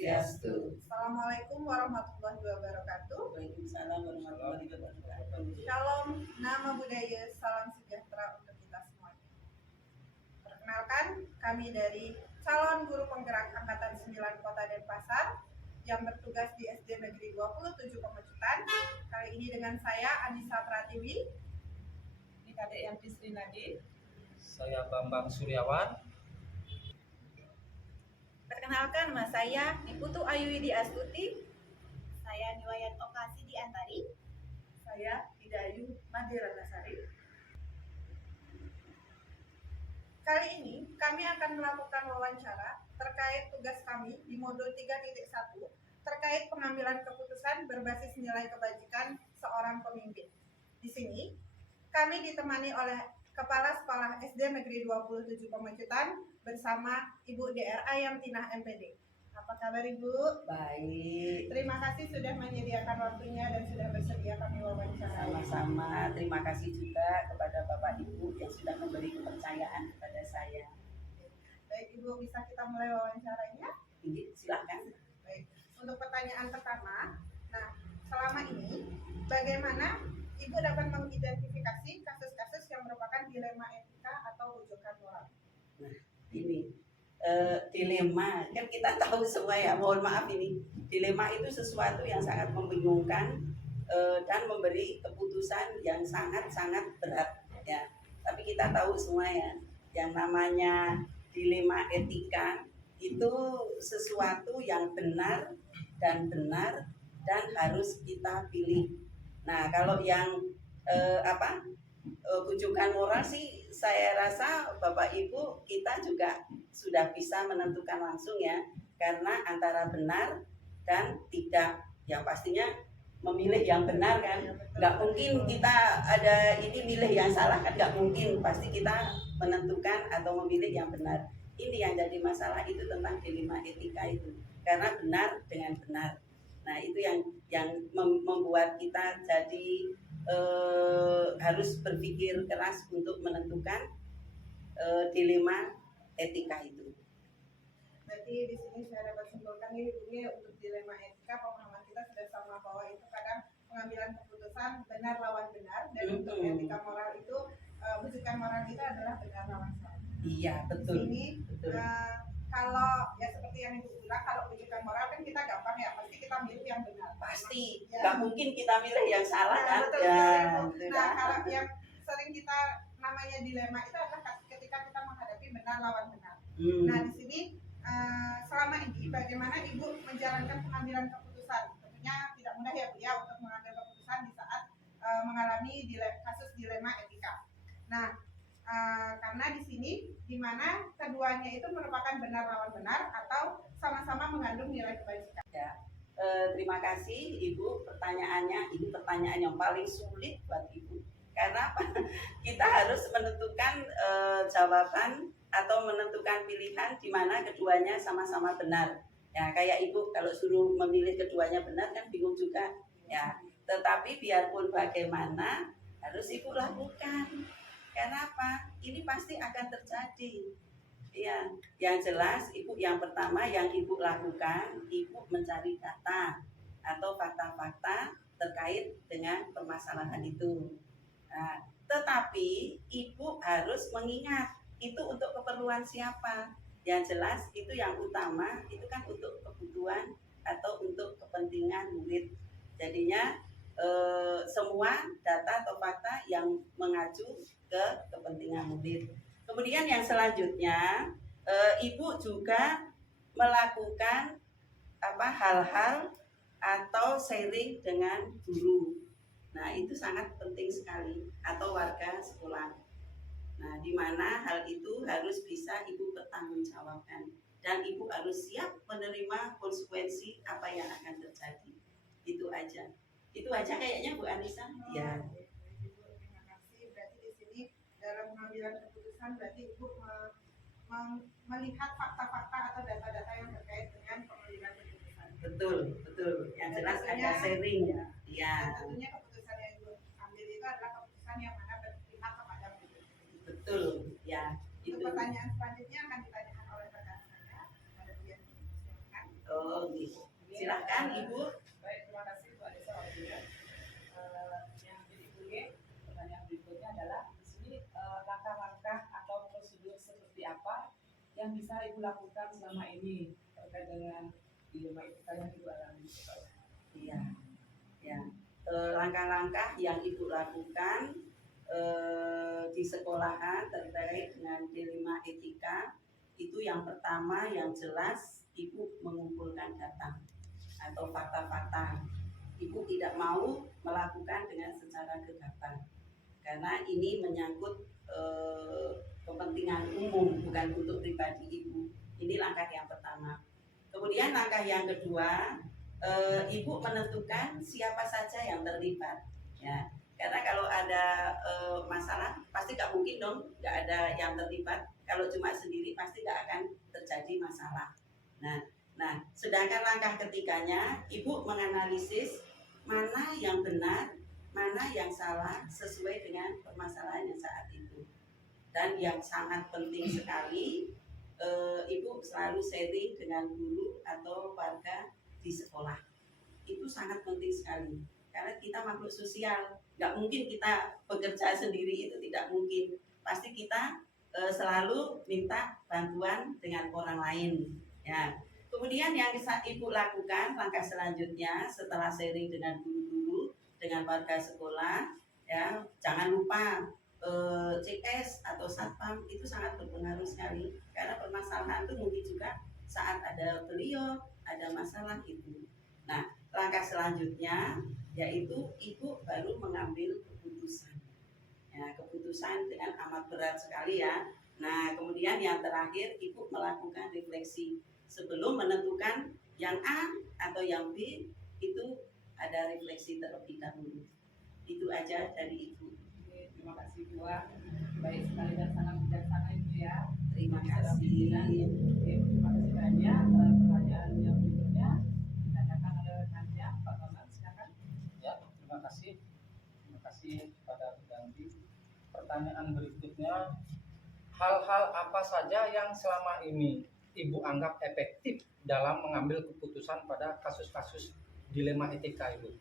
Swastiastu. Assalamualaikum warahmatullahi wabarakatuh. Waalaikumsalam warahmatullahi wabarakatuh. Shalom, nama budaya, salam sejahtera untuk kita semuanya. Perkenalkan, kami dari calon guru penggerak Angkatan 9 Kota Denpasar yang bertugas di SD Negeri 27 Pemecutan. Kali ini dengan saya Anissa Pratiwi, Ini Kadek yang Sri Nadi. Saya Bambang Suryawan. Perkenalkan, nama saya Niputu Ayuwidi Astuti. Saya Niwayat Okasi di Antari. saya Hidayu Madiranasari. Kali ini kami akan melakukan wawancara terkait tugas kami di modul 3.1 terkait pengambilan keputusan berbasis nilai kebajikan seorang pemimpin. Di sini kami ditemani oleh Kepala Sekolah SD Negeri 27 Pemecutan bersama Ibu DR Ayam Tinah MPD. Apa kabar Ibu? Baik, Terima kasih sudah menyediakan waktunya dan sudah bersedia kami wawancarai. sama-sama. Terima kasih juga kepada Bapak Ibu yang sudah memberi kepercayaan kepada saya. Baik Ibu, bisa kita mulai wawancaranya? Ini silakan. Baik. Untuk pertanyaan pertama, nah selama ini bagaimana Ibu dapat mengidentifikasi kasus-kasus yang merupakan dilema etika atau rujukan moral? Ini dilema, kan kita tahu semua ya, mohon maaf ini dilema itu sesuatu yang sangat membingungkan dan memberi keputusan yang sangat-sangat berat ya. Tapi kita tahu semua ya, yang namanya dilema etika itu sesuatu yang benar dan harus kita pilih. Nah, kalau yang rujukan moral sih saya rasa Bapak Ibu kita juga sudah bisa menentukan langsung ya, karena antara benar dan tidak, ya pastinya memilih yang benar kan, nggak mungkin kita ada ini milih yang salah kan, nggak mungkin, pasti kita menentukan atau memilih yang benar. Ini yang jadi masalah itu tentang dilema etika itu, karena benar dengan benar. Nah itu yang membuat kita jadi harus berpikir keras untuk menentukan dilema etika itu. Berarti di sini saya dapat simpulkan ini untuk dilema etika pemahaman kita sudah sama bahwa itu kadang pengambilan keputusan benar lawan benar, dan untuk etika moral itu rujukan moral itu adalah benar lawan salah. Iya Di betul. sini Betul. kalau ya seperti yang Ibu bilang, kalau rujukan moral kan kita gampang ya, pasti kita milih yang benar. Pasti Ya. nggak mungkin kita milih yang salah kan. Betul Ya, sekali, Bu. betul Nah, kan? kalau yang sering kita namanya dilema itu adalah ketika kita menghadapi benar lawan benar. Nah, di sini selama ini bagaimana Ibu menjalankan pengambilan keputusan? Tentunya tidak mudah ya Bu ya untuk mengambil keputusan di saat mengalami kasus dilema etika. Nah, karena di sini di mana keduanya itu merupakan benar lawan benar atau sama-sama mengandung nilai kebajikan. Terima kasih Ibu, pertanyaannya ini pertanyaan yang paling sulit buat Ibu, karena apa? Kita harus menentukan jawaban atau menentukan pilihan di mana keduanya sama-sama benar. Ya kayak Ibu kalau suruh memilih keduanya benar kan bingung juga. Ya, tetapi biarpun bagaimana harus Ibu lakukan. Karena apa? Ini pasti akan terjadi. Ya, yang jelas Ibu yang pertama yang Ibu lakukan, Ibu mencari data atau fakta-fakta terkait dengan permasalahan itu. Nah, tetapi Ibu harus mengingat itu untuk keperluan siapa. Yang jelas itu yang utama itu kan untuk kebutuhan atau untuk kepentingan murid. Jadinya semua data atau fakta yang mengacu ke kepentingan murid. Kemudian yang selanjutnya Ibu juga melakukan hal-hal atau sharing dengan guru. Nah itu sangat penting sekali, atau warga sekolah. Nah di mana hal itu harus bisa Ibu pertanggungjawabkan dan Ibu harus siap menerima konsekuensi apa yang akan terjadi. Itu aja kayaknya Bu Anissa. Ya. Terima kasih. Berarti di sini dalam pengambilan keputusan berarti Ibu melihat fakta-fakta atau data-data yang terkait dengan pengambilan keputusan. Betul. Yang jelas ada sharing ya. Iya. Dan tentunya keputusan yang Ibu ambil itu adalah keputusan yang mana berpihak kepada murid. Betul. Ya. Untuk pertanyaan selanjutnya akan ditanyakan oleh rekan saya kepada Bu Yanti. Silakan. Oh, yang bisa Ibu lakukan selama ini terkait dengan dilema etika yang Ibu alami? Iya, ya. Langkah-langkah yang Ibu lakukan di sekolahan terkait dengan dilema etika itu yang pertama yang jelas Ibu mengumpulkan data atau fakta-fakta. Ibu tidak mau melakukan dengan secara gegabah karena ini menyangkut kepentingan umum bukan untuk pribadi Ibu. Ini langkah yang pertama. Kemudian langkah yang kedua, Ibu menentukan siapa saja yang terlibat. Ya, karena kalau ada masalah pasti nggak mungkin dong nggak ada yang terlibat. Kalau cuma sendiri pasti nggak akan terjadi masalah. Nah, sedangkan langkah ketiganya, Ibu menganalisis mana yang benar, mana yang salah sesuai dengan permasalahan yang saat itu. Dan yang sangat penting sekali, Ibu selalu sharing dengan guru atau warga di sekolah. Itu sangat penting sekali. Karena kita makhluk sosial, nggak mungkin kita bekerja sendiri, itu tidak mungkin. Pasti kita selalu minta bantuan dengan orang lain. Ya. Kemudian yang bisa Ibu lakukan langkah selanjutnya setelah sharing dengan guru-guru, dengan warga sekolah, ya jangan lupa CS atau satpam itu sangat berpengaruh sekali karena permasalahan itu mungkin juga saat ada beliau ada masalah itu. Nah, langkah selanjutnya yaitu Ibu baru mengambil keputusan. Ya, keputusan dengan amat berat sekali ya. Nah, kemudian yang terakhir Ibu melakukan refleksi sebelum menentukan yang A atau yang B, itu ada refleksi terlebih dahulu. Itu aja dari Ibu. Terima kasih Bu. Baik sekali dan sangat bijaksana Ibu ya. Terima Sudah kasih. pimpinan. Oke, terima kasih banyak. Pertanyaan yang berikutnya ditanyakan oleh rekannya Pak Bambang, silakan. Ya, terima kasih. Terima kasih kepada pengganti. Pertanyaan berikutnya, hal-hal apa saja yang selama ini Ibu anggap efektif dalam mengambil keputusan pada kasus-kasus dilema etika Ibu?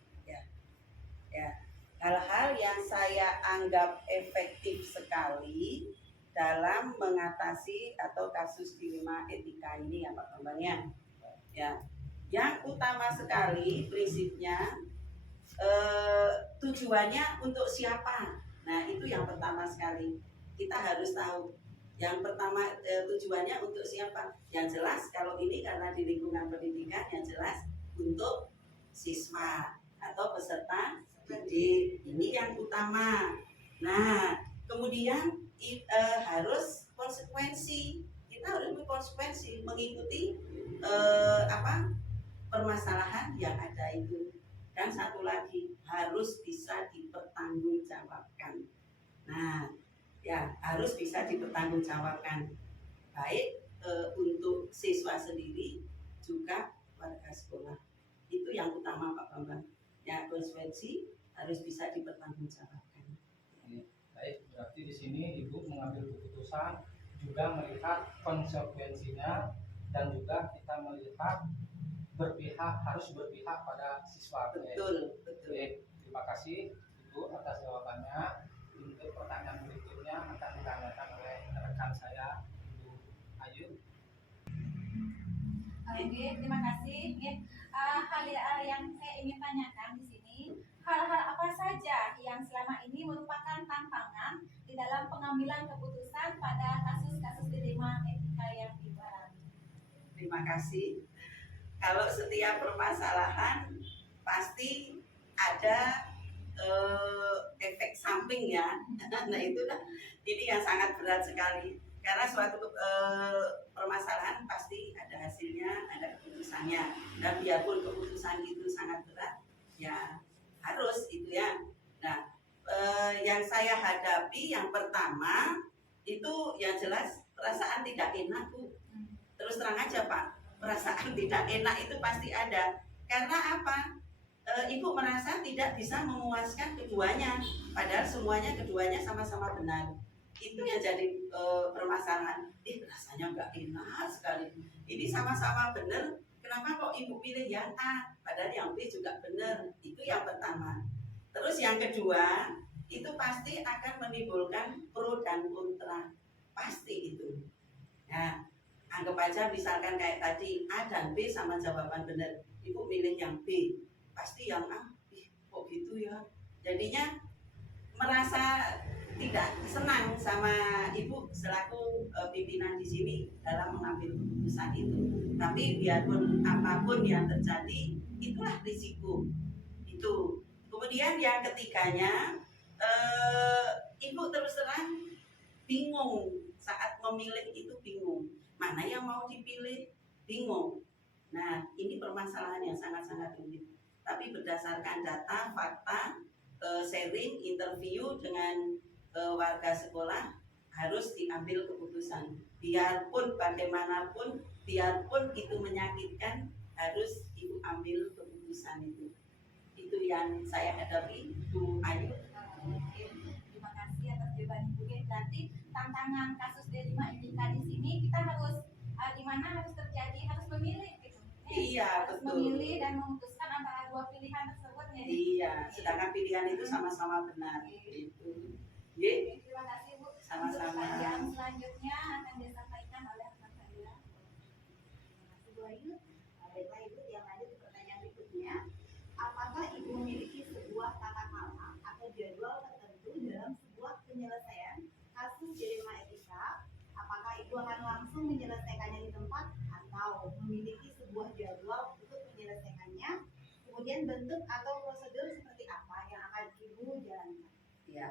Ya, hal-hal yang saya anggap efektif sekali dalam mengatasi atau kasus dilema etika ini ya Pak Bambang ya. Yang utama sekali prinsipnya tujuannya untuk siapa. Nah, itu yang pertama sekali. Kita harus tahu yang pertama tujuannya untuk siapa. Yang jelas kalau ini karena di lingkungan pendidikan yang jelas untuk siswa atau peserta didik. Ini yang utama. Nah, kemudian harus konsekuensi. Kita harus berkonsekuensi mengikuti permasalahan yang ada itu. Dan satu lagi harus bisa dipertanggungjawabkan. Nah, ya harus bisa dipertanggungjawabkan baik untuk siswa sendiri juga warga sekolah. Itu yang utama Pak Bambang. Ya, konsekuensi harus bisa dipertanggungjawabkan. Baik, berarti di sini Ibu mengambil keputusan juga melihat konsekuensinya dan juga kita melihat harus berpihak pada siswa. Betul. Baik, terima kasih Ibu atas jawabannya. Untuk pertanyaan berikutnya akan ditanyakan oleh rekan saya Ibu Ayu. Oke, terima kasih. Hal yang saya ingin tanyakan di sini, hal-hal apa saja yang selama ini merupakan tantangan di dalam pengambilan keputusan pada kasus-kasus dilema etika yang Ibu alami? Terima kasih. Kalau setiap permasalahan pasti ada efek samping ya. Nah itulah ini yang sangat berat sekali karena suatu permasalahan pasti ada hasilnya, ada keputusannya. Dan biarpun keputusan itu sangat berat, ya harus itu ya. Nah, yang saya hadapi yang pertama itu yang jelas perasaan tidak enak Bu. Terus terang aja Pak, perasaan tidak enak itu pasti ada. Karena apa? Ibu merasa tidak bisa memuaskan keduanya, padahal keduanya sama-sama benar. Itu yang jadi permasalahan. Rasanya nggak enak sekali. Ini sama-sama benar. Kenapa kok ibu pilih yang A, padahal yang B juga benar? Itu yang pertama. Terus yang kedua, itu pasti akan menimbulkan pro dan kontra. Pasti itu. Nah, Anggap aja misalkan kayak tadi A dan B sama jawaban benar, ibu milih yang B, pasti yang A, kok gitu ya. Jadinya merasa tidak senang sama ibu selaku pimpinan di sini dalam mengambil keputusan itu. Tapi biarpun apapun yang terjadi, itulah risiko itu. Kemudian yang ketiganya, ibu terus terang bingung saat memilih itu, bingung mana yang mau dipilih, bingung. Nah, ini permasalahan yang sangat-sangat rumit. Tapi berdasarkan data, fakta, sharing, interview dengan warga sekolah, harus diambil keputusan. Biarpun bagaimanapun, biarpun itu menyakitkan, harus ibu ambil keputusan itu. Itu yang saya hadapi, Bu Ayu. Terima kasih atas jawaban Ibu. Berarti tantangan kasus D5 Indika di sini kita harus di mana harus terjadi, harus memilih gitu. Iya, Harus betul. memilih dan memutuskan antara dua pilihan tersebut ya. Iya, sedangkan pilihan itu sama-sama benar. Itu. Ye, Terima kasih Bu. Untuk sama-sama. pertanyaan selanjutnya akan disampaikan oleh Mas Fadila. Terima kasih Bu Ayu. Baiklah Ibu, yang lanjut ke pertanyaan berikutnya. Apakah Ibu memiliki sebuah tata krama atau jadwal tertentu dalam sebuah penyelesaian kasus dilema etika? Apakah Ibu akan langsung menyelesaikannya di tempat atau memiliki sebuah jadwal untuk menyelesaikannya? Kemudian bentuk atau prosedur seperti apa yang akan Ibu jalankan? Ya,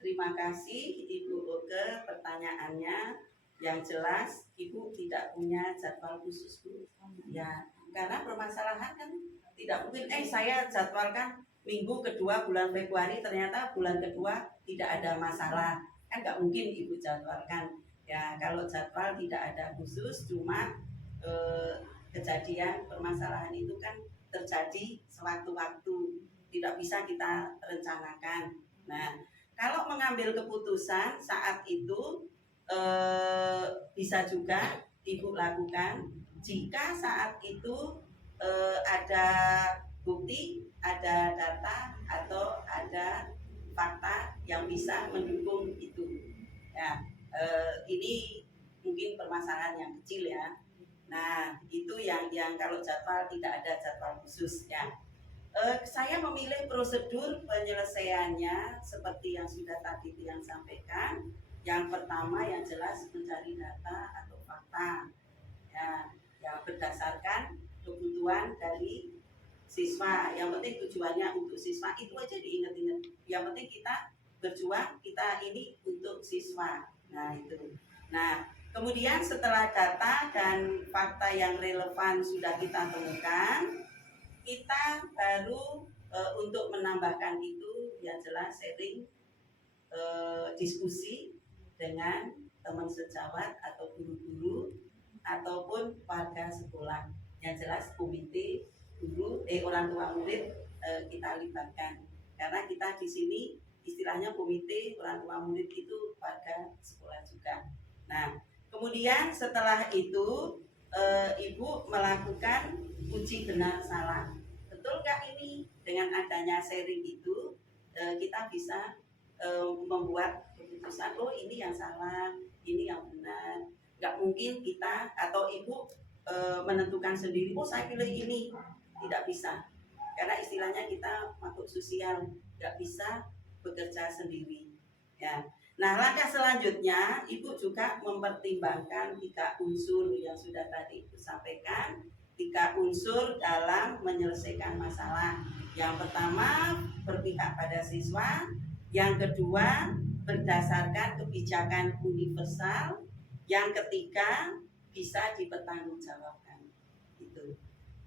terima kasih Ibu Oke pertanyaannya. Yang jelas Ibu tidak punya jadwal khusus, Bu. Ya, karena permasalahan kan tidak mungkin saya jadwalkan minggu kedua bulan Februari, ternyata bulan kedua tidak ada masalah. Kan nggak mungkin Ibu jadwalkan. Ya, kalau jadwal tidak ada khusus, cuma kejadian permasalahan itu kan terjadi sewaktu-waktu, tidak bisa kita rencanakan. Nah, kalau mengambil keputusan saat itu bisa juga Ibu lakukan jika saat itu ada bukti, ada data atau ada fakta yang bisa mendukung itu. Ya, ini mungkin permasalahan yang kecil ya. Nah, itu yang kalau jadwal tidak ada jadwal khusus ya. Saya memilih prosedur penyelesaiannya seperti yang sudah tadi yang sampaikan. Yang pertama yang jelas mencari data atau fakta ya, yang berdasarkan kebutuhan dari siswa. Yang penting tujuannya untuk siswa, itu aja diingat-ingat. Yang penting kita berjuang, kita ini untuk siswa. Nah itu. Nah, kemudian setelah data dan fakta yang relevan sudah kita temukan, kita baru untuk menambahkan itu yang jelas sharing, diskusi dengan teman sejawat atau guru-guru ataupun warga sekolah. Yang jelas komite guru, orang tua murid kita libatkan. Karena kita di sini istilahnya komite orang tua murid itu warga sekolah juga. Nah, kemudian setelah itu Ibu melakukan uji benar salah. Betul nggak ini? Dengan adanya sharing itu kita bisa membuat keputusan, oh ini yang salah, ini yang benar. Nggak mungkin kita atau Ibu menentukan sendiri, oh saya pilih ini. Tidak bisa. Karena istilahnya kita makhluk sosial, nggak bisa bekerja sendiri. Ya. Nah, langkah selanjutnya Ibu juga mempertimbangkan 3 unsur yang sudah tadi Ibu sampaikan. 3 unsur dalam menyelesaikan masalah. Yang pertama berpihak pada siswa, yang kedua berdasarkan kebijakan universal, yang ketiga bisa dipertanggungjawabkan. Itu.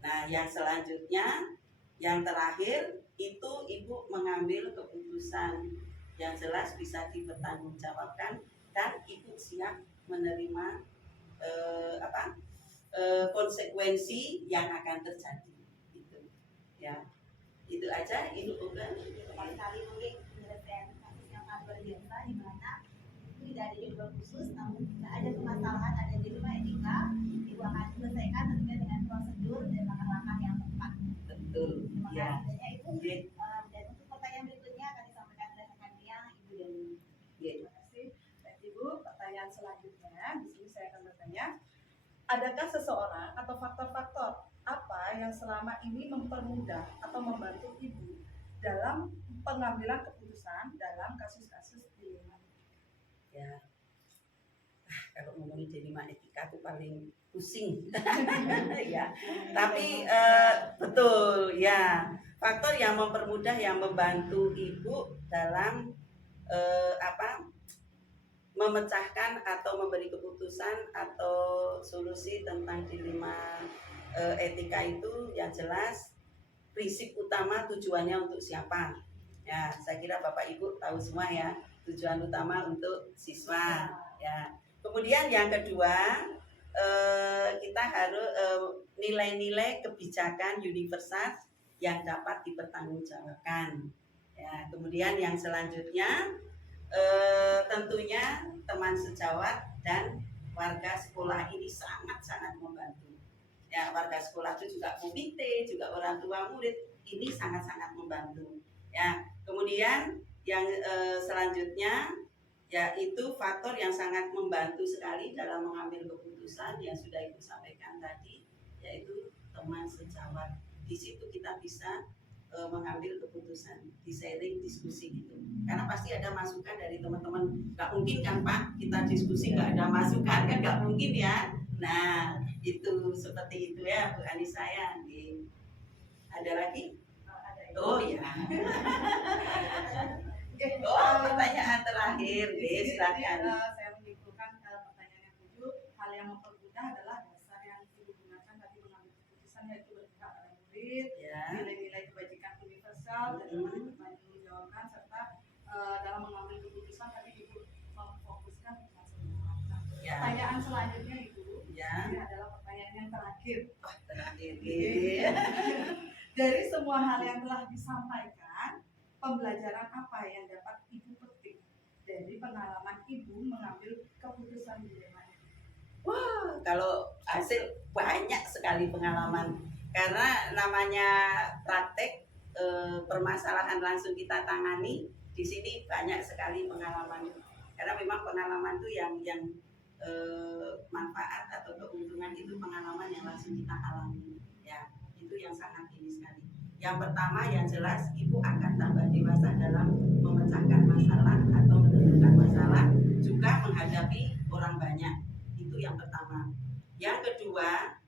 Nah, yang selanjutnya, yang terakhir itu Ibu mengambil keputusan yang jelas bisa dipertanggungjawabkan dan Ibu siap menerima konsekuensi yang akan terjadi. Itu. Ya. Itu aja Ibu Oga. Sekali kali mungkin penyelesaian kasus yang sangat luar biasa di mana itu tidak ada jadwal khusus, namun jika ada permasalahan, ada dilema etika, Ibu akan selesaikan tentunya dengan prosedur dan langkah-langkah yang tepat. Betul. Terima Ya. kasih banyak Ibu. Oke. Dan untuk pertanyaan berikutnya akan disampaikan oleh rekan yang Ibu Dani. Ya. Terima kasih. Baik Ibu, pertanyaan selanjutnya di sini saya akan bertanya, adakah seseorang atau faktor-faktor apa yang selama ini mempermudah atau membantu ibu dalam pengambilan keputusan dalam kasus-kasus dilema? Ya, kalau ngomongin dilema etika aku paling pusing. Ya, tapi betul ya, faktor yang mempermudah yang membantu ibu dalam memecahkan atau memberi keputusan atau solusi tentang dilema etika itu yang jelas prinsip utama tujuannya untuk siapa. Ya, saya kira Bapak Ibu tahu semua ya, tujuan utama untuk siswa. Ya. Kemudian yang kedua, kita harus nilai-nilai kebijakan universal yang dapat dipertanggungjawabkan. Ya, kemudian yang selanjutnya tentunya teman sejawat dan warga sekolah ini sangat-sangat membantu. Ya, warga sekolah itu juga komite, juga orang tua murid ini sangat-sangat membantu. Ya, kemudian yang selanjutnya yaitu faktor yang sangat membantu sekali dalam mengambil keputusan yang sudah Ibu sampaikan tadi, yaitu teman sejawat. Di situ kita bisa mengambil keputusan, di sharing, diskusi gitu. Karena pasti ada masukan dari teman-teman. Gak mungkin kan Pak, kita diskusi gak ada masukan kan, gak mungkin ya. Nah, itu seperti itu ya Bu Anissa ya. Ada lagi? Oh ya. Oh, pertanyaan terakhir, silakan. Saya menyimpulkan pertanyaan yang 7, hal yang mempermudah adalah dasar yang digunakan tadi mengambil keputusan, yaitu berpihak pada murid, nilai-nilai kebajikan universal dan bertanggungjawabkan, serta dalam mengambil keputusan tadi Ibu memfokuskan pada semua. Pertanyaan selanjutnya Ibu, ini adalah pertanyaan yang terakhir. Terakhir. Dari semua hal yang telah disampaikan, pembelajaran apa yang dapat Ibu petik dari pengalaman Ibu mengambil keputusan dilema ini? Wah, kalau hasil banyak sekali pengalaman. Karena namanya praktek permasalahan langsung kita tangani, di sini banyak sekali pengalaman. Karena memang pengalaman itu yang manfaat atau keuntungan itu pengalaman yang langsung kita alami. Ya, itu yang sangat ini sekali. Yang pertama yang jelas Ibu akan tambah dewasa dalam memecahkan masalah atau menentukan masalah, juga menghadapi orang banyak. Itu yang pertama. Yang kedua,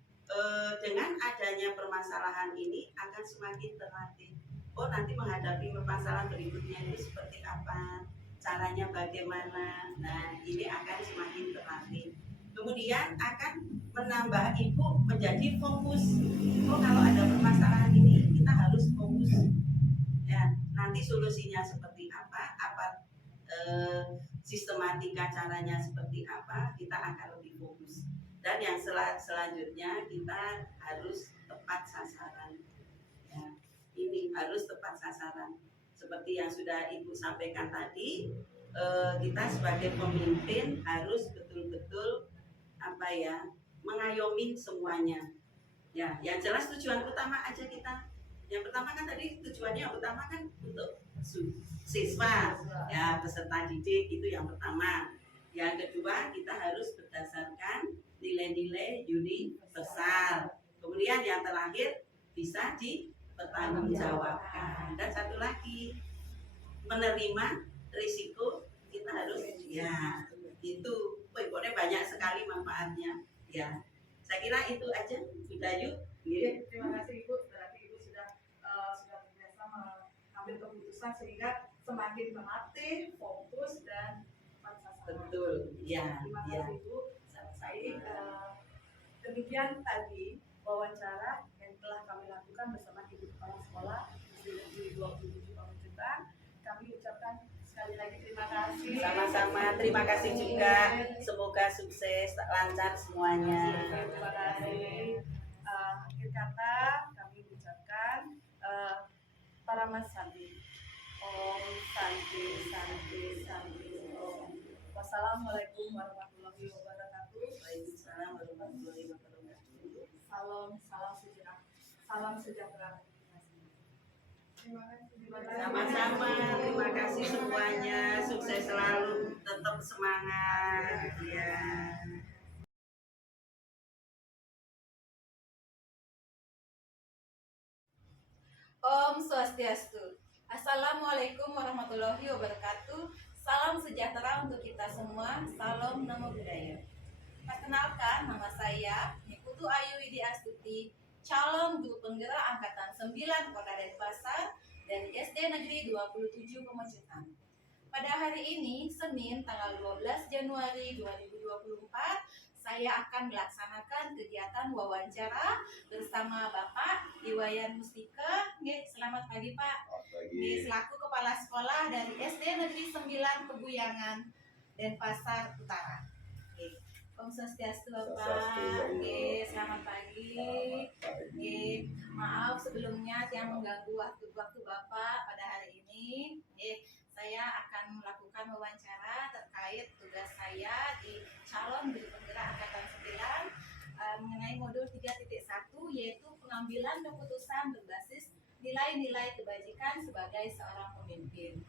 dengan adanya permasalahan ini akan semakin terlatih. Oh, nanti menghadapi permasalahan berikutnya itu seperti apa, caranya bagaimana. Nah, ini akan semakin terlatih. Kemudian akan menambah Ibu menjadi fokus. Oh, kalau ada permasalahan ini kita harus fokus. Ya, nanti solusinya seperti apa sistematika caranya seperti apa, kita akan lebih fokus. Dan yang selanjutnya kita harus tepat sasaran. Ya, ini harus tepat sasaran. Seperti yang sudah Ibu sampaikan tadi, kita sebagai pemimpin harus betul-betul mengayomi semuanya. Ya, yang jelas tujuan utama aja kita. Yang pertama kan tadi tujuannya yang utama kan untuk siswa, ya peserta didik, itu yang pertama. Yang kedua kita harus berdasarkan nilai-nilai universal. Kemudian yang terakhir bisa dipertanggungjawabkan. Dan satu lagi, menerima risiko kita harus itu pokoknya banyak sekali manfaatnya. Ya, saya kira itu aja. Sudah yuk. Terima kasih Ibu. Berarti Ibu sudah terbiasa mengambil keputusan sehingga semakin melatih, fokus dan tepat sasaran. Betul. Ya. Terima kasih Ibu. Baik, demikian tadi wawancara yang telah kami lakukan bersama Ibu Kepala Sekolah di 27 Pamekasan. Kami ucapkan sekali lagi terima kasih. Sama-sama, terima kasih juga. Semoga sukses, lancar semuanya. Terima kasih. Akhir kata kami ucapkan para Mas Santi. Om Santi Santi Santi Om. Wassalamualaikum warahmatullahi wabarakatuh. Waalaikumsalam warahmatullahi wabarakatuh. Salam sejahtera. Terima kasih. Sama-sama, terima kasih semuanya. Sukses selalu, tetap semangat. Ya. Om Swastiastu. Assalamualaikum warahmatullahi wabarakatuh. Salam sejahtera untuk kita semua. Salam Namo Buddhaya. Perkenalkan, nama saya Niputu Ayu Widi Astuti, calon guru penggerak angkatan 9 Kota Denpasar dari SD Negeri 27 Pemecutan. Pada hari ini, Senin tanggal 12 Januari 2024, saya akan melaksanakan kegiatan wawancara bersama Bapak Iwayan Mustika. Selamat pagi Pak. Selaku Kepala Sekolah dari SD Negeri 9 Pebuyangan, Denpasar Utara. Om Swastiastu Bapak. Selamat pagi. Maaf sebelumnya saya mengganggu waktu Bapak pada hari ini. Saya akan melakukan wawancara terkait tugas saya di calon guru penggerak angkatan 9 mengenai modul 3.1, yaitu pengambilan keputusan berbasis nilai-nilai kebajikan sebagai seorang pemimpin.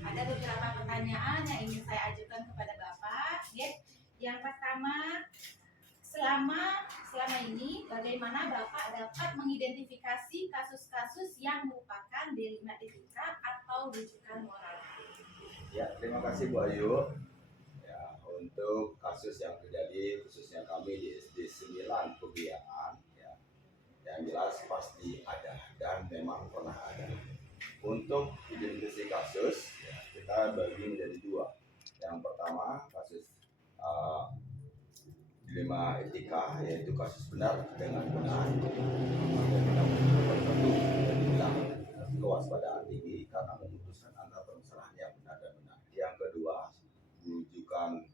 Ada beberapa pertanyaan yang ingin saya ajukan kepada Bapak. Yang pertama, selama ini bagaimana Bapak dapat mengidentifikasi kasus-kasus yang merupakan dilema etika atau rujukan moral? Ya, terima kasih Bu Ayu. Ya, untuk kasus yang terjadi khususnya kami di SD 9 Pebuyangan, ya, yang jelas pasti ada dan memang pernah ada. Untuk identifikasi kasus, ya, kita bagi menjadi dua. Yang pertama kasus dilema etika, yaitu kasus benar dengan benar. Tentu dibilang kewaspadaan tinggi karena memutuskan antara permasalahan yang benar dan benar. Yang kedua, rujukan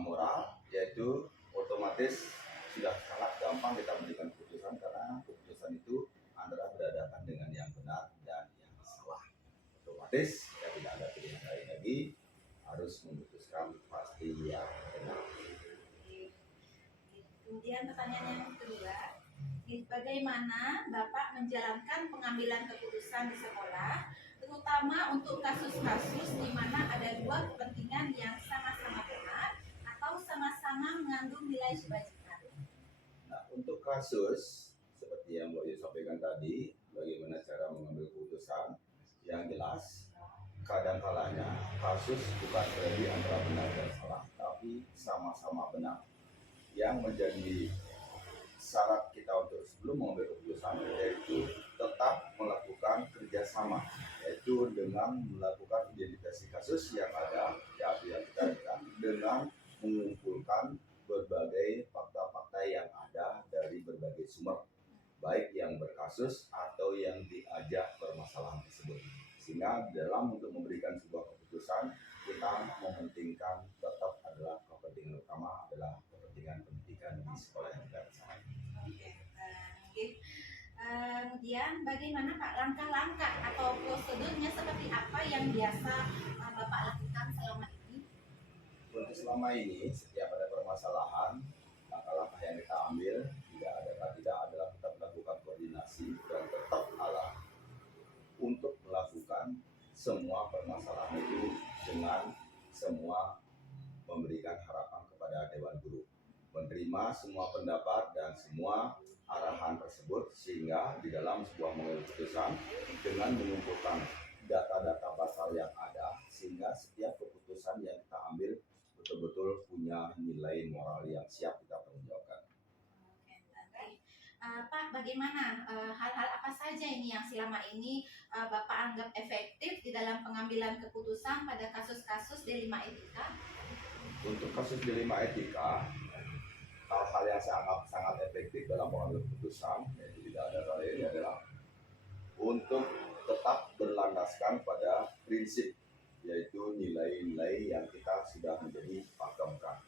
moral, yaitu otomatis sudah sangat gampang kita memberikan keputusan karena keputusan itu antara berhadapan dengan yang benar dan yang salah. Otomatis ya tidak ada pilihan lain lagi, harus memutuskan pasti yang benar. Kemudian pertanyaan yang kedua, bagaimana Bapak menjalankan pengambilan keputusan di sekolah, terutama untuk kasus-kasus di mana ada dua kepentingan yang sama-sama benar atau sama-sama mengandung nilai kebajikan? Nah, untuk kasus seperti yang Mbak Yu sampaikan tadi, bagaimana cara mengambil keputusan yang jelas, kadang-kalanya kasus bukan terjadi antara benar dan salah, tapi sama-sama benar. Yang menjadi syarat kita untuk sebelum mengambil keputusan yaitu tetap melakukan kerjasama, yaitu dengan melakukan identifikasi kasus yang ada yang kita dengan mengumpulkan berbagai fakta-fakta yang ada dari berbagai sumber, baik yang berkasus atau yang diajak permasalahan tersebut. Sehingga dalam untuk memberikan sebuah keputusan, kita mementingkan tetap adalah kepentingan utama adalah kepentingan pendidikan di sekolah yang kita bersama. Kemudian bagaimana Pak langkah-langkah atau prosedurnya seperti apa yang biasa Bapak lakukan selama ini? Untuk selama ini setiap ada permasalahan, langkah-langkah yang kita ambil tidak adalah tetap melakukan koordinasi dan tetap untuk melakukan semua permasalahan itu dengan semua memberikan harapan kepada Dewan Guru, menerima semua pendapat dan semua arahan tersebut, sehingga di dalam sebuah mengambil keputusan dengan mengumpulkan data-data basal yang ada, sehingga setiap keputusan yang kita ambil betul-betul punya nilai moral yang siap kita pertanggungjawabkan. Pak, bagaimana hal-hal apa saja ini yang selama ini Bapak anggap efektif di dalam pengambilan keputusan pada kasus-kasus dilema etika? Untuk kasus dilema etika, hal-hal yang sangat efektif dalam pengambilan keputusan, yaitu tidak ada lain adalah untuk tetap berlandaskan pada prinsip, yaitu nilai-nilai yang kita sudah menjadi pakemkan,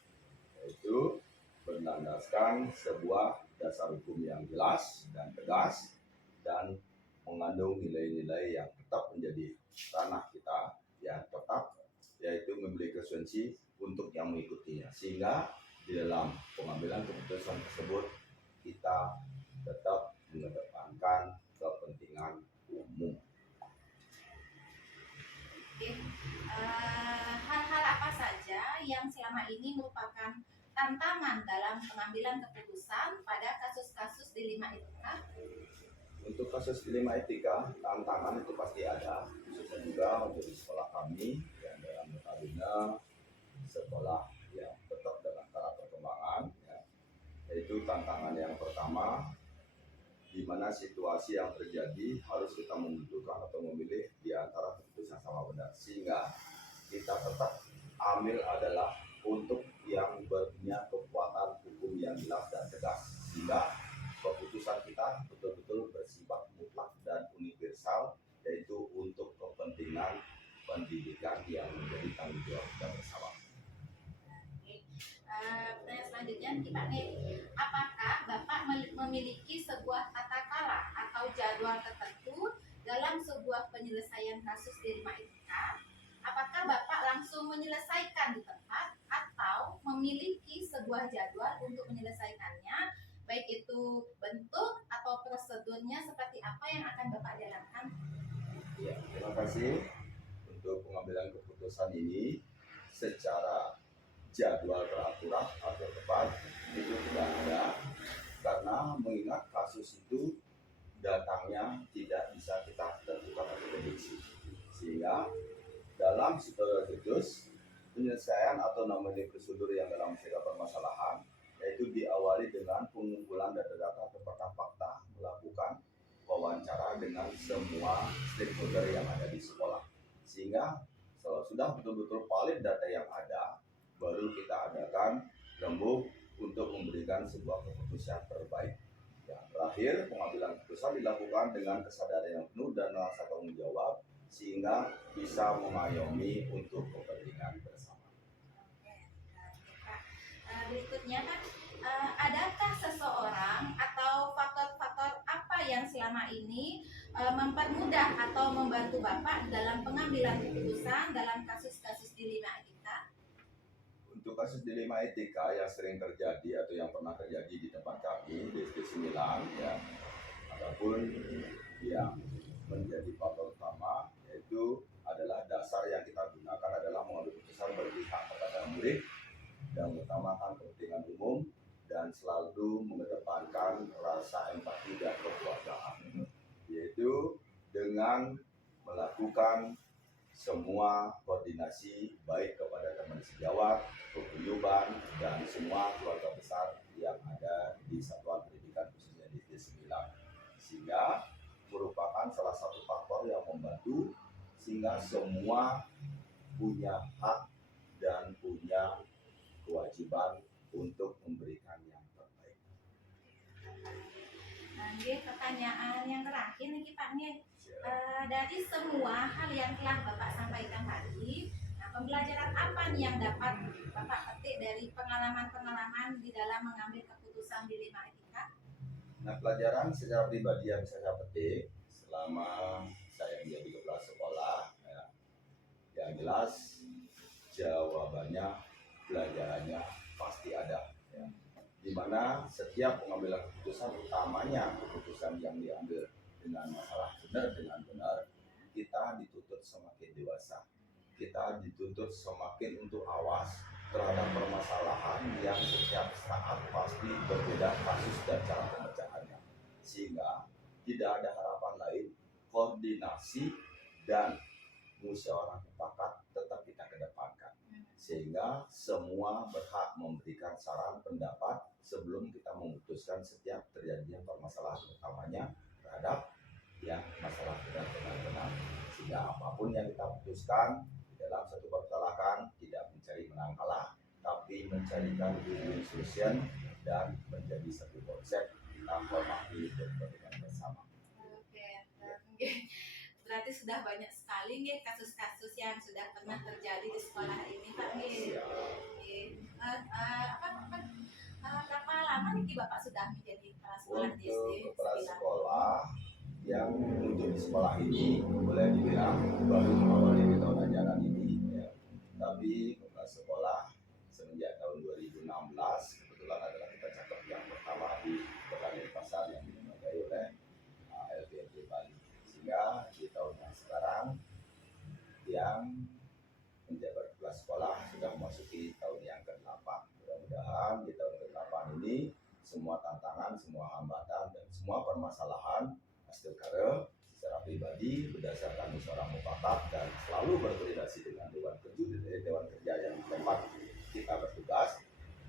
yaitu berlandaskan sebuah dasar hukum yang jelas dan tegas dan mengandung nilai-nilai yang tetap menjadi ranah kita yang tetap, yaitu memiliki konsekuensi untuk yang mengikutinya, sehingga di dalam pengambilan keputusan tersebut kita tetap mengedepankan kepentingan umum. Hal-hal apa saja yang selama ini merupakan tantangan dalam pengambilan keputusan pada kasus-kasus dilema etika? Untuk kasus dilema etika, tantangan itu pasti ada, khususnya juga untuk di sekolah kami yang dalam notabene sekolah yang tetap dalam tahap perkembangan, ya. Yaitu tantangan yang pertama, di mana situasi yang terjadi harus kita membutuhkan atau memilih di antara keputusan sama benar, sehingga kita tetap ambil adalah untuk yang punya kekuatan hukum yang jelas dan tegas, sehingga keputusan kita betul-betul bersifat mutlak dan universal, yaitu untuk kepentingan pendidikan yang menjadi tanggung jawab kita bersama. Pertanyaan selanjutnya nih Pak nih, apakah Bapak memiliki sebuah tata cara atau jadwal tertentu dalam sebuah penyelesaian kasus dilema etika? Apakah Bapak langsung menyelesaikan di tempat atau memiliki sebuah jadwal untuk menyelesaikannya, baik itu bentuk atau prosedurnya seperti apa yang akan Bapak jalankan? Ya, terima kasih untuk pengambilan keputusan ini secara jadwal teraturan atau tepat itu tidak ada, karena mengingat kasus itu datangnya tidak bisa kita tentukan atau prediksi, sehingga dalam situs penyelesaian atau namanya prosedur yang dalam segala permasalahan, yaitu diawali dengan pengumpulan data-data atau fakta-fakta, melakukan wawancara dengan semua stakeholder yang ada di sekolah, sehingga kalau sudah betul-betul valid data yang ada, baru kita adakan rembuk untuk memberikan sebuah keputusan terbaik. Yang terakhir, pengambilan keputusan dilakukan dengan kesadaran yang penuh dan rasa tanggung jawab, sehingga bisa mengayomi untuk kepentingan bersama. Berikutnya Pak, adakah seseorang atau faktor-faktor apa yang selama ini mempermudah atau membantu Bapak dalam pengambilan keputusan dalam kasus-kasus dilema etika? Untuk kasus dilema etika yang sering terjadi atau yang pernah terjadi di tempat kami di SD 9, ya, ataupun yang menjadi faktor utama, yaitu adalah dasar yang kita gunakan adalah mengambil keputusan berpihak kepada murid dan mengutamakan kepentingan umum dan selalu mengedepankan rasa empati dan kekeluargaan, yaitu dengan melakukan semua koordinasi baik kepada teman sejawat, paguyuban, dan semua keluarga besar yang ada di satuan pendidikan khususnya di SD 9, sehingga merupakan salah satu faktor yang membantu sehingga semua punya hak dan punya kewajiban untuk memberikan yang terbaik. Nah, pertanyaan yang terakhir nih Pak nih. Dari semua hal yang telah Bapak sampaikan tadi, nah, pembelajaran apa nih yang dapat Bapak petik dari pengalaman-pengalaman di dalam mengambil keputusan dilema etika? Nah, pelajaran secara pribadi yang saya petik selama saya menjadi kepala sekolah, ya, yang jelas jawabannya, pelajarannya pasti ada, ya. Di mana setiap pengambilan keputusan, utamanya keputusan yang diambil dengan masalah dengan benar, kita dituntut semakin dewasa, kita dituntut semakin untuk awas terhadap permasalahan yang setiap saat pasti berbeda kasus dan cara pemecahannya, sehingga tidak ada harapan lain, koordinasi dan musyawarah mufakat tetap kita kedepankan, sehingga semua berhak memberikan saran pendapat sebelum kita memutuskan setiap terjadinya permasalahan, utamanya terhadap yang masalah benar-benar, sehingga apapun yang kita putuskan di dalam satu permasalahan tidak mencari menang kalah, tapi mencarikan win-win solution dan menjadi satu konsep kita hormati dan kepentingan bersama. Oke. Berarti sudah banyak sekali nih kasus-kasus yang sudah pernah terjadi di sekolah ini Pak nih. Berapa lama nih Bapak sudah menjadi kepala sekolah di SD? Untuk kepala sekolah yang untuk di sekolah ini boleh dibilang baru mengawali di tahun ajaran ini, ya. Tapi kepala sekolah semenjak tahun 2016 kebetulan adalah kita catat yang pertama di Petani Pasar yang dilembagai oleh LPMP Bali, sehingga di tahun yang sekarang yang menjabat kepala sekolah sudah memasuki tahun yang ke-8. Mudah-mudahan di tahun ke-8 ini semua tantangan, semua hambatan, dan semua permasalahan Master Karel secara pribadi berdasarkan musyawarah mufakat dan selalu berkoordinasi dengan Dewan Kerja yang tempat kita bertugas,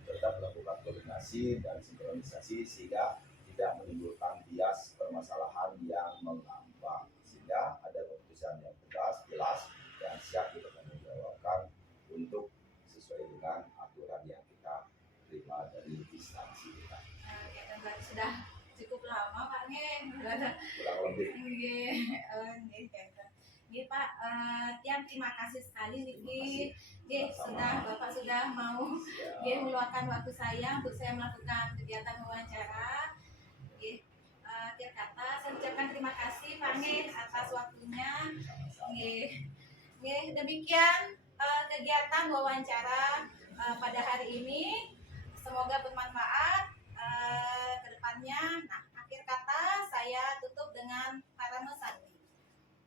tetap melakukan koordinasi dan sinkronisasi sehingga tidak menimbulkan bias permasalahan yang mengambang, sehingga ada keputusan yang tegas, jelas, dan siap dipertanggungjawabkan untuk sesuai dengan aturan yang kita terima dari instansi kita. Dan berarti sudah cukup lama Pak Ngen. Kurang lebih. Nggih Pak, tiang terima kasih sekali niki. Nggih, Bapak sudah mau meluangkan waktu saya untuk saya melakukan kegiatan wawancara. Nggih, akhir kata saya ucapkan terima kasih Pak Ngen atas waktunya. Nggih, demikian kegiatan wawancara pada hari ini. Semoga bermanfaat ke depannya. Nah, akhir kata saya tutup dengan Parama Santi.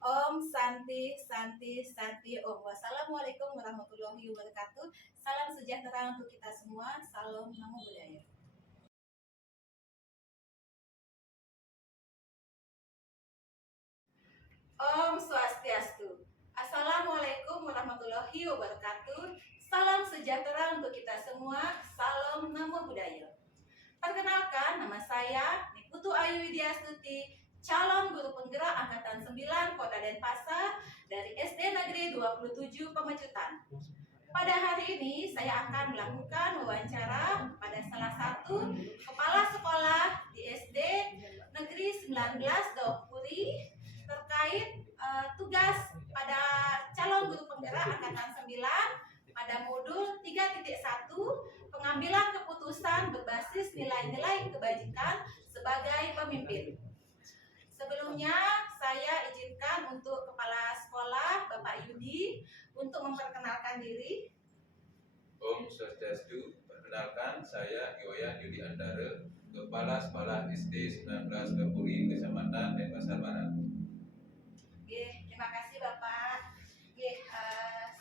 Om Santi Santi Santi Om. Wassalamualaikum warahmatullahi wabarakatuh. Salam sejahtera untuk kita semua. Salam Namo Buddhaya. Om Swastiastu. Assalamualaikum warahmatullahi wabarakatuh. Salam sejahtera untuk kita semua. Salam Namo Buddhaya. Perkenalkan, nama saya Niputu Ayu Widyastuti, calon guru penggerak Angkatan 9 Kota Denpasar dari SD Negeri 27 Pemecutan. Pada hari ini saya akan melakukan wawancara pada salah satu kepala sekolah di SD Negeri 19 Daupuri terkait tugas pada calon guru penggerak Angkatan 9 pada modul 3.1 pengambilan keputusan berbasis nilai-nilai kebajikan sebagai pemimpin. Sebelumnya saya izinkan untuk Kepala Sekolah Bapak Yudi untuk memperkenalkan diri. Om Swastiastu, perkenalkan saya Yoya Yudi Andara, Kepala Sekolah SD 19 Daupuri, Kecamatan Denpasar Barat. Oke, terima kasih Bapak. Oke,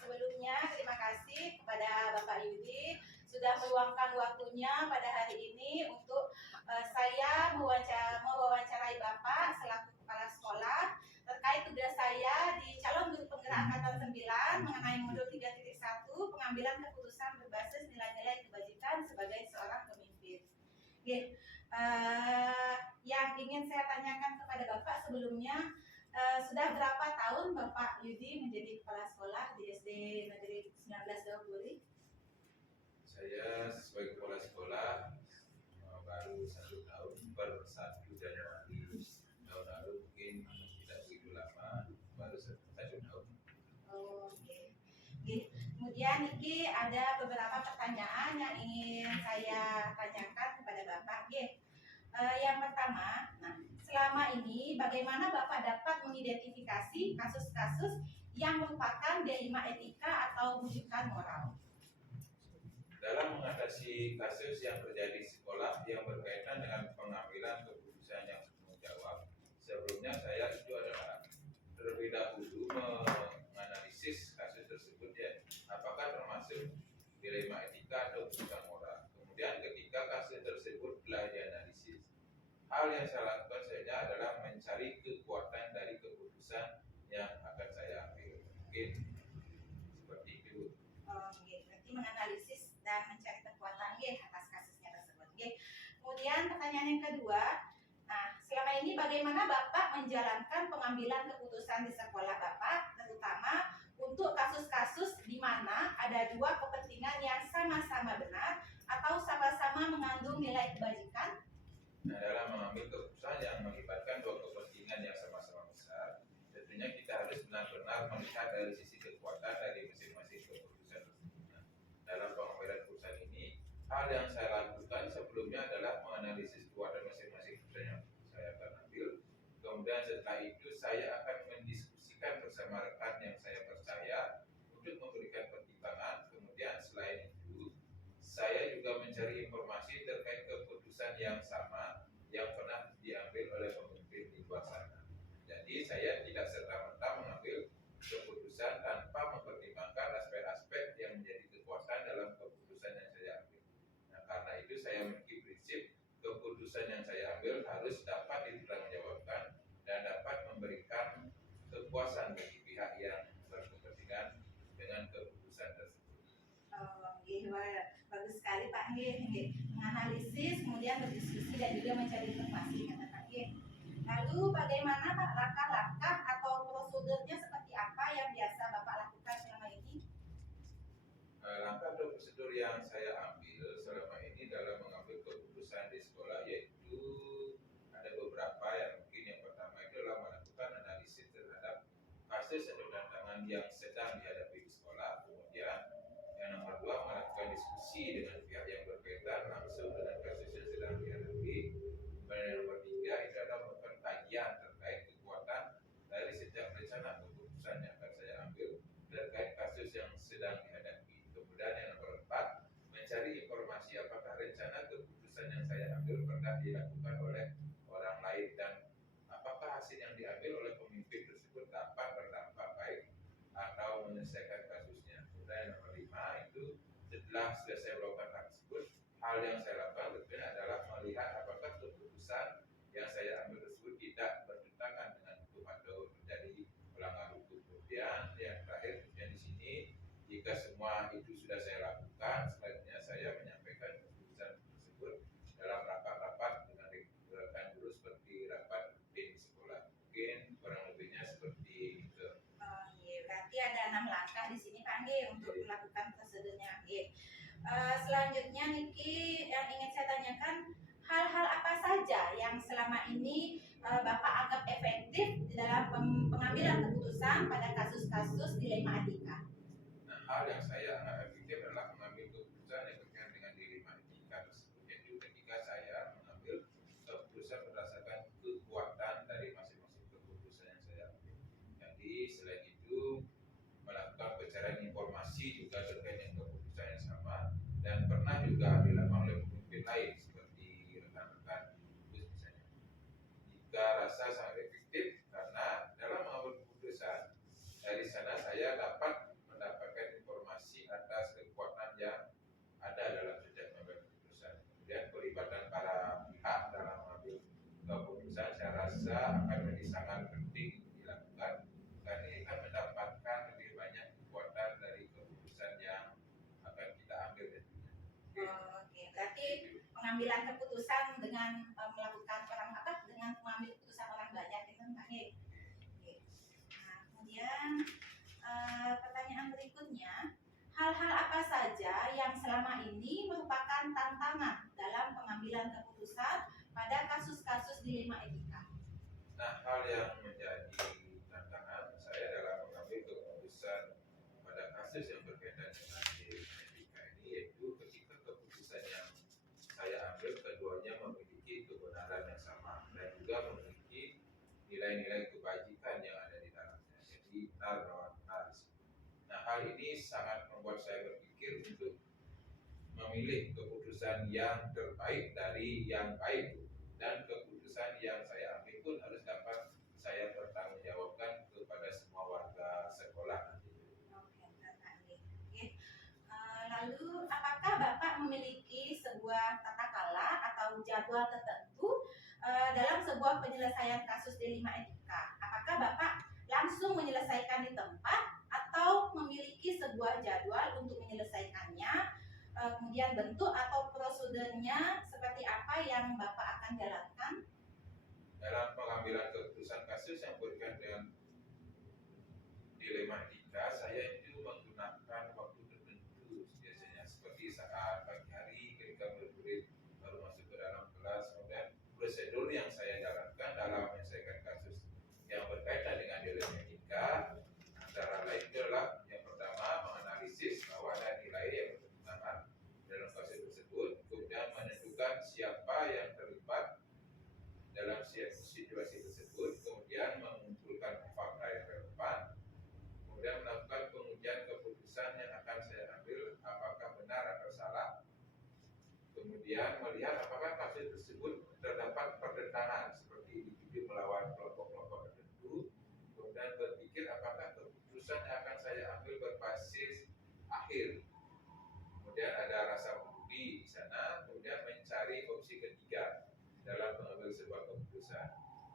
sebelumnya terima kasih kepada Bapak Yudi sudah meluangkan waktunya pada hari ini untuk saya mewawancarai Bapak selaku Kepala Sekolah terkait tugas saya di calon guru penggerak Angkatan 9 mengenai modul 3.1 pengambilan keputusan berbasis nilai-nilai kebajikan sebagai seorang pemimpin. Oke, yang ingin saya tanyakan kepada Bapak sebelumnya, sudah berapa tahun Bapak Yudi menjadi kepala sekolah di SD Negeri 19 Daupuri? Saya sebagai kepala sekolah baru 1 tahun per 1 Januari tahun lalu, mungkin tidak begitu lama, baru 1 tahun. Oke. Kemudian ini ada beberapa pertanyaan yang ingin saya tanyakan kepada Bapak. Yang pertama, selama ini bagaimana Bapak dapat mengidentifikasi kasus-kasus yang merupakan dilema etika atau rujukan moral? Dalam mengatasi kasus yang terjadi di sekolah yang berkaitan dengan pengambilan keputusan yang bertanggung jawab, sebelumnya saya itu adalah terlebih dahulu menganalisis kasus tersebut ya, apakah termasuk dilema etika atau rujukan moral. Kemudian ketika kasus tersebut telah dianalisis, hal yang saya lakukan saja adalah mencari kekuatan dari keputusan yang akan saya ambil. Mungkin seperti itu. Berarti menganalisis dan mencari kekuatan atas kasusnya tersebut. Kemudian pertanyaan yang kedua, selama ini bagaimana Bapak menjalankan pengambilan keputusan di sekolah Bapak, terutama untuk kasus-kasus di mana ada dua kepentingan yang sama-sama benar atau sama-sama mengandung nilai kebajikan? Nah, dalam mengambil keputusan yang melibatkan dua kepentingan yang sama-sama besar, tentunya kita harus benar-benar melihat dari sisi kekuatan dari masing-masing keputusan. Dalam pengambilan keputusan ini, hal yang saya lakukan sebelumnya adalah menganalisis kekuatan masing-masing keputusan yang saya akan ambil. Kemudian setelah itu saya akan mendiskusikan bersama rekan yang saya percaya untuk memberikan pertimbangan. Kemudian selain itu, saya juga mencari informasi terkait keputusan yang sama yang pernah diambil oleh pemimpin di luar sana. Jadi saya tidak serta-merta mengambil keputusan tanpa mempertimbangkan aspek-aspek yang menjadi kekuatan dalam keputusan yang saya ambil. Nah, karena itu saya memiliki prinsip keputusan yang saya ambil harus dapat dipertanggungjawabkan dan tidak juga mencari informasi katakan ya. Lalu bagaimana Pak langkah-langkah atau prosedurnya seperti apa yang biasa Bapak lakukan selama ini? Langkah atau prosedur yang saya ambil selama ini dalam mengambil keputusan di sekolah yaitu ada beberapa. Yang mungkin yang pertama itu adalah melakukan analisis terhadap kasus atau tantangan yang sedang dihadapi di sekolah. Kemudian yang nomor dua, melakukan diskusi dengan pihak yang berkaitan langsung dengan kasus yang sedang dihadapi. Dan yang nomor tiga itu adalah melakukan kajian terkait kekuatan dari setiap rencana keputusan yang akan saya ambil terkait kasus yang sedang dihadapi. Kemudian yang nomor empat, mencari informasi apakah rencana keputusan yang saya ambil pernah dilakukan oleh orang lain dan apakah hasil yang diambil oleh pemimpin tersebut dapat berdampak baik atau menyelesaikan kasusnya. Kemudian yang nomor lima itu setelah selesai melakukan hal tersebut, hal yang saya lakukan tentunya adalah melihat apakah keputusan yang saya ambil tersebut tidak bertentangan dengan hukum atau terjadi pelanggaran hukum. Kemudian yang terakhir tentunya di sini, jika semua itu sudah saya lakukan, selanjutnya saya menyampaikan keputusan tersebut dalam rapat-rapat dengan rekan guru seperti rapat tim sekolah. Mungkin kurang lebihnya seperti itu. Berarti ada 6 langkah di sini Pak Anggi untuk melakukan prosedurnya Anggi. Selanjutnya Niki yang ingin saya tanyakan, hal-hal apa saja yang selama ini Bapak anggap efektif di dalam pengambilan keputusan pada kasus-kasus dilema etika? Nah, hal yang saya anggap efektif adalah mengambil keputusan yang berkaitan dengan dilema etika tersebut. Yaitu ketika saya mengambil keputusan berdasarkan kekuatan dari masing-masing keputusan yang saya ambil. Jadi selain itu melakukan pencarian informasi juga terkait dengan keputusan yang sama dan pernah juga dilakukan oleh pemimpin lain seperti rekan-rekan kampus misalnya. Jika rasa sangat efektif karena dalam mengambil keputusan dari sana saya dapat mendapatkan informasi atas kekuatan yang ada dalam setiap mengambil keputusan. Kemudian pelibatan para pihak dalam mengambil keputusan saya rasa akan menjadi sangat penting dilakukan karena ini akan mendapatkan lebih banyak kekuatan dari keputusan yang akan kita ambil. Oke, berarti pengambilan keputusan dengan melakukan dengan mengambil keputusan orang banyak itu Pak Anggi. Oke. Nah, kemudian pertanyaan berikutnya, hal-hal apa saja yang selama ini merupakan tantangan dalam pengambilan keputusan pada kasus-kasus dilema etika? Nah, hal yang menjadi tantangan saya dalam mengambil keputusan pada kasus yang berkaitan dengan dilema etika ini yaitu ketika keputusan yang saya ambil keduanya memiliki kebenaran yang sama dan juga memiliki nilai-nilai kebajikan yang ada di dalamnya. Jadi benar lawan benar. Nah, hal ini sangat membuat saya berpikir untuk memilih keputusan yang terbaik dari yang baik dan keputusan yang saya ambil pun harus dapat saya pertanggungjawabkan kepada semua warga sekolah. Oke. Lalu apakah Bapak memiliki sebuah tata kala atau jadwal tertentu dalam sebuah penyelesaian kasus dilema etika? Apakah Bapak langsung menyelesaikan di tempat atau memiliki sebuah jadwal untuk menyelesaikannya? Kemudian bentuk atau prosedurnya seperti apa yang Bapak akan jalankan? Dalam pengambilan keputusan kasus yang berkaitan dengan dilema etika, saya itu menggunakan waktu tertentu biasanya seperti saat pagi hari ketika murid-murid baru masuk ke dalam kelas. Kemudian prosedur yang saya jalankan dalam menyelesaikan kasus yang berkaitan dengan dilema etika antara lain adalah yang pertama menganalisis bahwa ada nilai yang bertentangan dalam kasus tersebut, kemudian menentukan siapa yang terlibat dalam situasi tersebut, kemudian mengumpulkan fakta yang relevan, kemudian melakukan pengujian keputusan yang akan saya ambil apakah benar atau salah, kemudian melihat apakah kasus tersebut terdapat pertentangan seperti individu melawan kelompok-kelompok tertentu, kemudian berpikir apakah keputusan yang akan saya ambil berbasis akhir. Kemudian ada rasa budi di sana, kemudian mencari opsi ketiga dalam mengambil sebuah keputusan.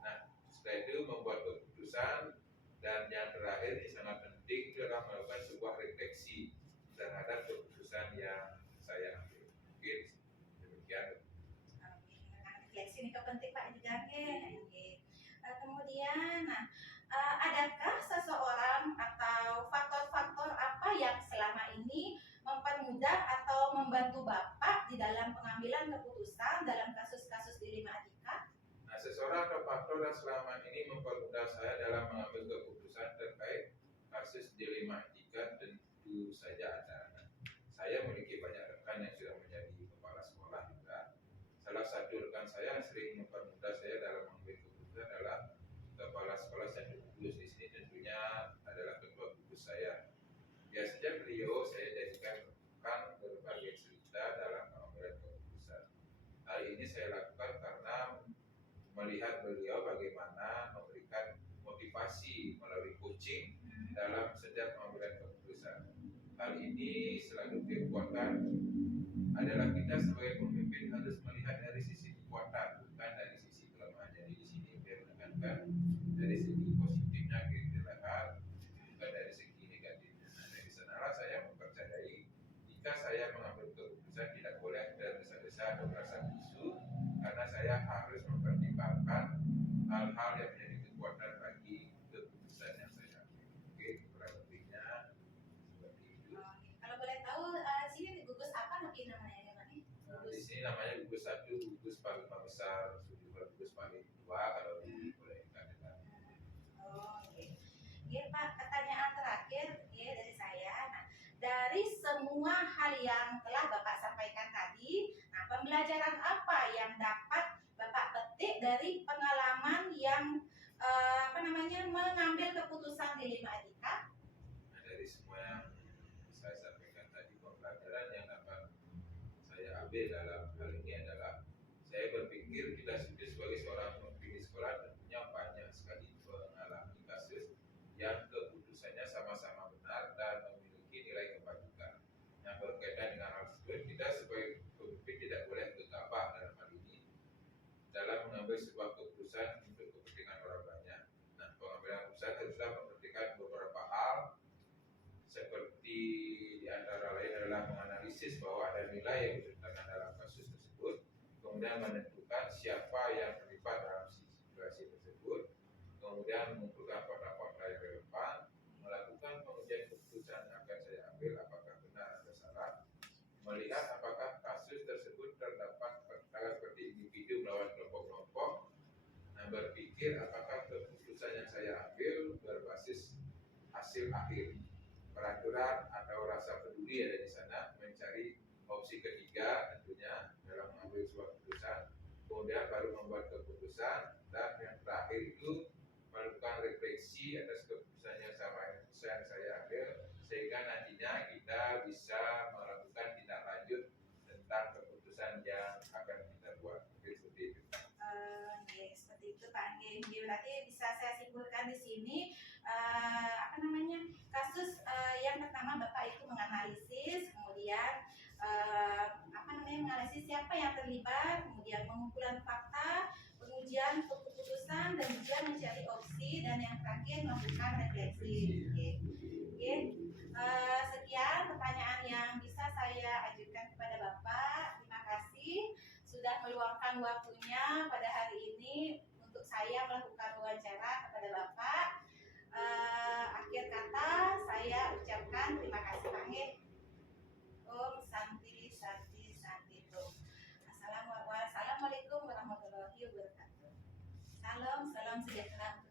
Nah, setelah itu membuat keputusan dan yang terakhir ini sangat penting itu adalah melakukan sebuah refleksi terhadap keputusan yang saya ambil. Mungkin demikian. sini kepenting Pak juga nggih. Kemudian adakah seseorang atau faktor-faktor apa yang selama ini mempermudah atau membantu Bapak di dalam pengambilan keputusan dalam kasus-kasus di Lima Atika? Nah, seseorang atau faktor yang selama ini mempermudah saya dalam mengambil keputusan terkait kasus dilema etika tentu saja ada. Saya memiliki banyak rekan yang sudah menjadi kepala sekolah juga. Salah satu rekan saya yang sering mempermudah saya dalam mengambil keputusan adalah kepala sekolah Satu Gugus. Di sini tentunya adalah ketua gugus saya. Biasanya beliau saya jadikan rekan berbagai cerita dalam pengambilan keputusan. Hal ini saya lakukan karena melihat beliau bagaimana memberikan motivasi melalui coaching dalam setiap pengambilan keputusan. Hal ini selalu kekuatan adalah kita sebagai pemimpin harus melihat dari sisi kekuatan, bukan dari sisi kelemahan. Jadi di sini saya menekankan dari segi positifnya kita lihat, bukan dari segi negatifnya. Nah, dari sanalah saya mempercayai jika saya mengambil keputusan tidak boleh tergesa-gesa atau merasa bisu, karena saya harus mempertimbangkan hal-hal yang menjadi kekuatan bagi keputusan yang saya ambil. Oke, kurang lebihnya seperti itu. Kalau boleh tahu, sini gugus apa nanti namanya ya Pak? Nah, di sini namanya gugus 1, gugus paling besar, gugus paling tua kalau boleh dikatakan. Oke. Ya Pak, pertanyaan terakhir ya dari saya. Nah, dari semua hal yang telah Bapak sampaikan tadi, nah pembelajaran apa yang dapat Bapak petik dari pengalaman yang mengambil keputusan di Lima Atika? Nah, dari semua yang saya sampaikan tadi, pembelajaran yang dapat saya ambil dalam hal ini adalah saya berpikir kita sebagai seorang pemimpin sekolah tentunya banyak sekali mengalami kasus yang keputusannya sama-sama benar dan memiliki nilai kebajikan. Yang berkaitan dengan hal tersebut, kita sebagai pemimpin tidak boleh gegabah dalam hal ini dalam mengambil sebuah keputusan untuk kepentingan orang banyak. Nah, pengambilan keputusan haruslah memperhatikan beberapa hal seperti di antara lain adalah menganalisis bahwa ada nilai yang ditetapkan dalam kasus tersebut, kemudian menentukan siapa yang terlibat dalam situasi tersebut, kemudian mengumpulkan fakta-fakta yang relevan, melakukan pengujian keputusan yang akan saya ambil apakah benar atau salah, melihat apakah kasus tersebut terdapat perkara seperti individu melawan kelompok-kelompok, dan berpikir apakah keputusan yang saya ambil berbasis hasil akhir. Peraturan atau rasa peduli ada di sana, mencari opsi ketiga tentunya dalam mengambil sebuah keputusan, kemudian baru membuat keputusan, dan yang terakhir itu melakukan refleksi atas keputusan yang saya ambil, sehingga nantinya kita bisa melakukan tindak lanjut tentang keputusan yang akan kita buat. Seperti itu. Seperti itu Pak. Berarti bisa saya simpulkan di sini kasus yang pertama Bapak itu menganalisis, kemudian menganalisis siapa yang terlibat, kemudian pengumpulan fakta, pengujian keputusan, dan juga mencari opsi, dan yang terakhir melakukan refleksi. Sekian pertanyaan yang bisa saya ajukan kepada Bapak. Terima kasih sudah meluangkan waktunya pada hari ini untuk saya melakukan wawancara kepada Bapak. Akhir kata saya ucapkan terima kasih Pak. Om Santi Santi Santi Om. Assalamualaikum warahmatullahi wabarakatuh. Salam sejahtera.